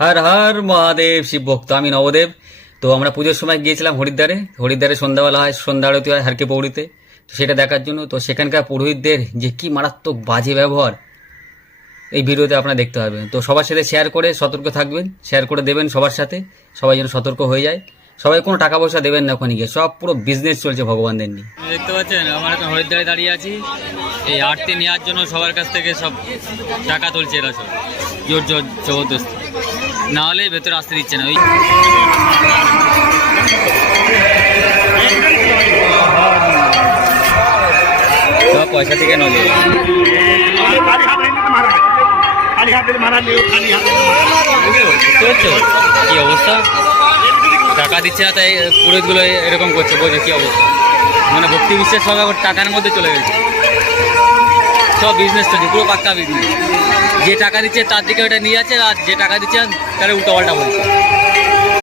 হর হর মহাদেব, শিব ভক্ত। আমি নবদেব। তো আমরা পুজোর সময় গিয়েছিলাম হরিদ্বারে সন্ধ্যাবেলা হয়, সন্ধ্যা আরতি হয় হারকে পৌড়িতে। তো সেটা দেখার জন্য। তো সেখানকার পুরোহিতদের যে কি মারাত্মক বাজে ব্যবহার এই ভিডিওতে আপনারা দেখতে পাবেন। তো সবার সাথে শেয়ার করে সতর্ক থাকবেন, শেয়ার করে দেবেন সবার সাথে, সবাই যেন সতর্ক হয়ে যায়। সবাই কোনো টাকা পয়সা দেবেন না ওখানে গিয়ে, সব পুরো বিজনেস চলছে ভগবানদের নিয়ে। দেখতে পাচ্ছেন আমরা এখন হরিদ্বারে দাঁড়িয়ে আছি, এই আরতি নেওয়ার জন্য সবার কাছ থেকে সব টাকা তুলছে এরা, সব জোর জবরদস্তি, না হলে ভেতরে আসতে দিচ্ছে না। ওই সব পয়সা থেকে নজর। কি অবস্থা, টাকা দিচ্ছে না তাই পুরোহিতগুলো এরকম করছে, বোঝো কি অবস্থা। মানে ভক্তি বিশ্বাস সব আবার টাকার মধ্যে চলে গেছে, সব বিজনেস চলছে, পুরো পাক্কা বিজনেস। যে টাকা দিচ্ছে তার দিকে ওটা নিয়ে যাচ্ছে, আর যে টাকা দিচ্ছে তারা উল্টো পাল্টা বলছে।